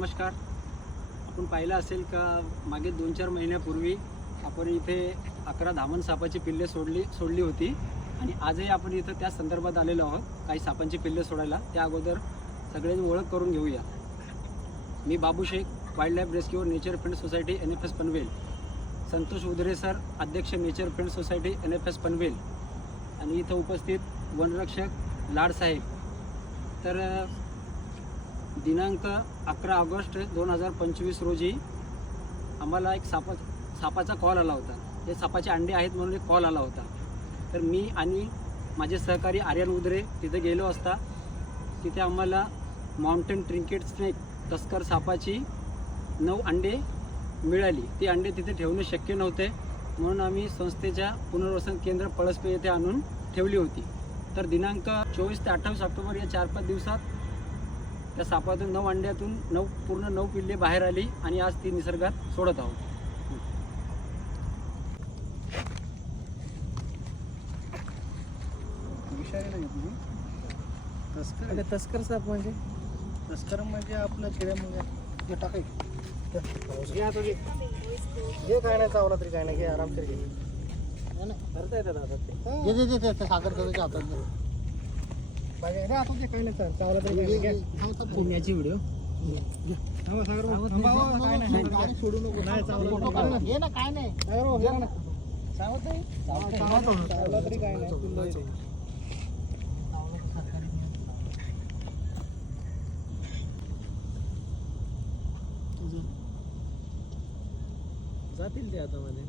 नमस्कार. आपण पाहिलं असेल का मागे 2-4 महिन्यापूर्वी आपण इथे 11 धामण सापाची पिल्ले सोडली होती आणि आजही आपण इथं त्या संदर्भात आलेलो आहोत काही सापांची पिल्ले सोडायला. त्या अगोदर सगळ्यांची ओळख करून घेऊया. मी Babu Shaikh, wildlife rescue nature friend society NFS Panvel. Santosh Udare sir, अध्यक्ष nature friend society NFS Panvel आणि इथं उपस्थित वनरक्षक लाड साहेब. तर दिनांक 11 ऑगस्ट 2025 रोजी आम्हाला एक सापाचा कॉल आला होता. हे सापाचे अंडे आहेत म्हणून एक कॉल आला होता. तर मी आणि माझे सहकारी आर्यन उदरे तिथे गेलो असता तिथे आम्हाला माउंटेन ट्रिंकेट स्नेक तस्कर सापाची 9 अंडे मिळाली. ती अंडे तिथे ठेवणे शक्य नव्हते म्हणून आम्ही संस्थेच्या पुनर्वसन केंद्र पळसपे येथे आणून ठेवली होती. तर दिनांक 24 ते 28 ऑक्टोबर या 4-5 दिवसात त्या सापातून 9 अंड्यातून 9 पिल्ले बाहेर आली आणि आज ती निसर्गात सोडत आहोत. तस्कर साप म्हणजे तस्कर म्हणजे आपलं किड्यामुळे टाकायचं हे काय नाही चावला तरी काय नाही, घे आरामशीर घे. करता येतात आता ते. ते साखर करूच्या हातात काही नाही चावला तरी काय नाही. पुण्याची व्हिडिओ सोडू नको. नाही चावला घे ना, काय नाही चावला तरी काय नाही. जातील ते आता मध्ये.